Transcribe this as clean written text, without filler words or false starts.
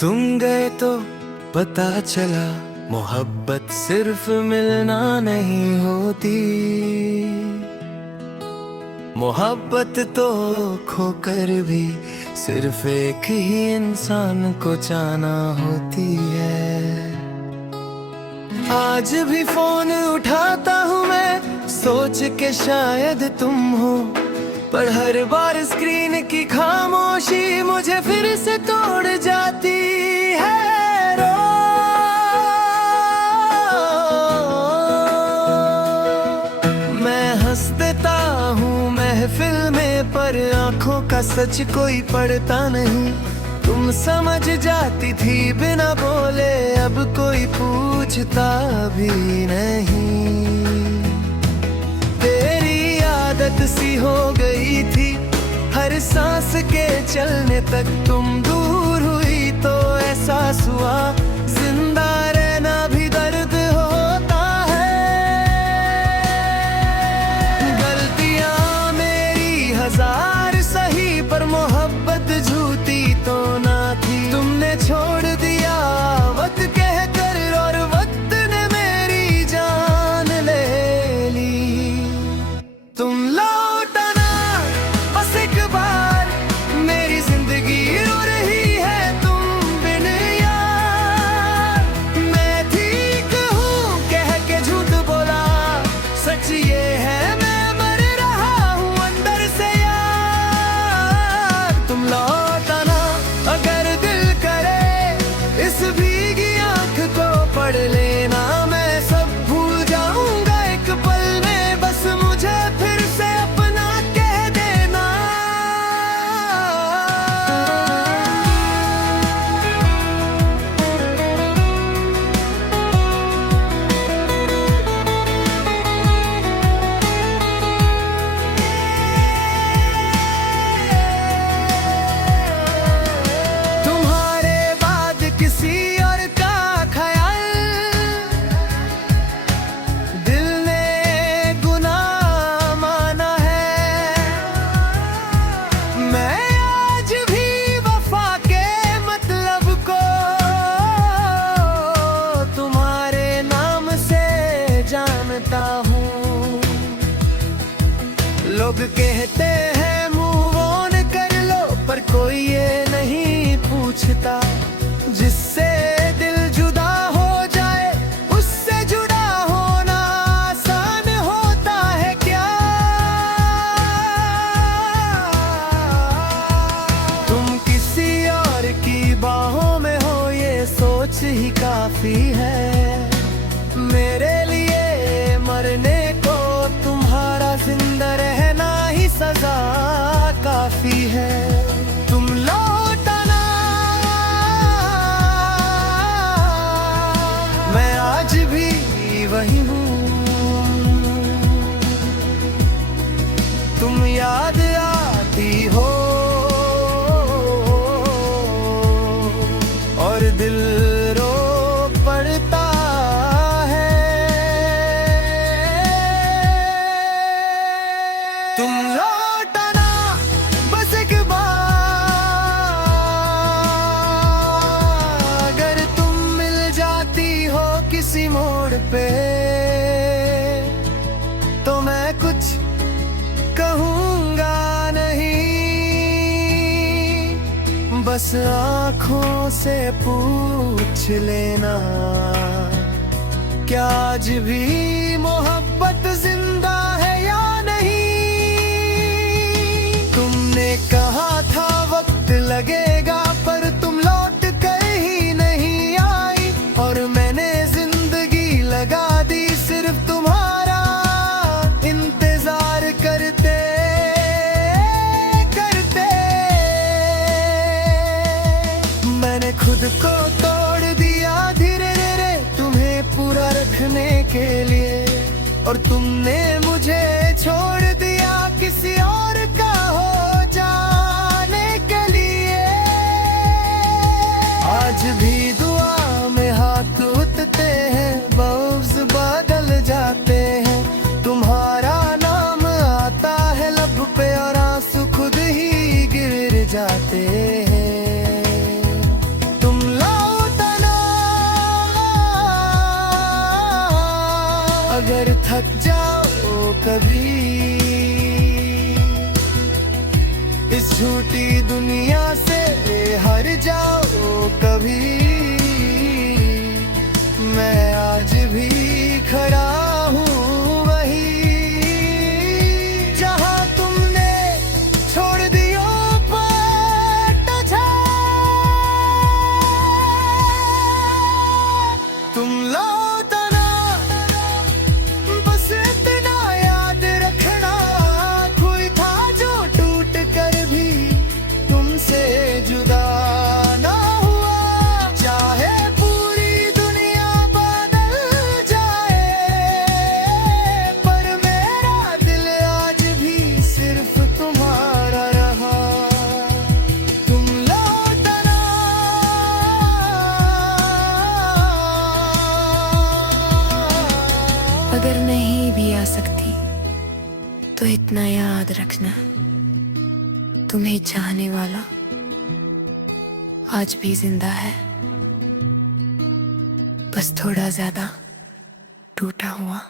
तुम गए तो पता चला मोहब्बत सिर्फ मिलना नहीं होती। मोहब्बत तो खोकर भी सिर्फ एक ही इंसान को चाहना होती है। आज भी फोन उठाता हूँ मैं सोच के शायद तुम हो, पर हर बार स्क्रीन की खामोशी मुझे फिर से तोड़ जाती है। मैं हंस देता हूँ महफिल में, पर आंखों का सच कोई पढ़ता नहीं। तुम समझ जाती थी बिना बोले, अब कोई पूछता भी नहीं। तेरी आदत सी हो गई थी, हर सांस के चलने तक तुम दूर हुई तो एहसास हुआ जिंदा रहना भी दर्द होता है। गलतियां मेरी हजार सही, पर मोहब्बत झूठी तो ना थी। तुमने छोड़ दिया वक्त कह कर, और वक्त ने मेरी जान ले ली। तुम लौटना बस एक बार, मेरी जिंदगी रो रही है तुम बिन यार। मैं ठीक हूँ कह के झूठ बोला, सच ये है मैं मर रहा हूँ अंदर से यार। तुम लौटना अगर दिल करे, इस भीगी आंख को पढ़ लेना। मैं सब भूल जाऊंगा एक पल में, बस मुझे फिर से अपना कह देना। तुम्हारे बाद किसी और का ख्याल दिल ने गुनाह माना है। मैं आज भी वफा के मतलब को तुम्हारे नाम से जानता हूँ। लोग कहते हैं मूव ऑन कर लो, पर कोई ये नहीं पूछता जिससे दिल जुदा हो जाए उससे जुड़ा होना आसान होता है क्या। तुम किसी और की बाहों में हो ये सोच ही काफी है। मेरे लिए मरने को तुम्हारा जिंदा रहना ही सजा काफी है। तुम लौटना, मैं आज भी वही हूँ। तुम याद आती हो और दिल रो पड़ता है। तुम लौटना बस एक बार, अगर तुम मिल जाती हो किसी मोड़ पे, तो मैं कुछ कहूँगा नहीं। बस आँखों से पूछ लेना, क्या आज भी मोहब्बत जिंदा है या नहीं। तुमने कहा था वक्त लगेगा, पर तुम लौट कर ही नहीं आई। और मैंने जिंदगी लगा दी सिर्फ तुम्हारा इंतजार करते करते। मैंने खुद को तोड़ दिया धीरे धीरे तुम्हें पूरा रखने के लिए, और तुमने मुझे छोड़ दिया किसी और का हो जाने के लिए। आज भी दुआ में हाथ उठते हैं, बल्ब्स बदल जाते हैं। तुम्हारा नाम आता है लब पे, और आंसू खुद ही गिर जाते हैं। तुम कभी। इस झूठी दुनिया से हट जाओ कभी। मैं आज भी खड़ा हूँ वहीं, जहाँ तुमने छोड़ दिया पटछा। तुम लौटना बस इतना याद रखना, कोई था जो टूट कर भी तुमसे जुदा ना हुआ। चाहे पूरी दुनिया बदल जाए, पर मेरा दिल आज भी सिर्फ तुम्हारा रहा। तुम लौटना अगर नहीं भी आ सकती तो इतना याद रखना, तुम्हें चाहने वाला आज भी जिंदा है, बस थोड़ा ज्यादा टूटा हुआ।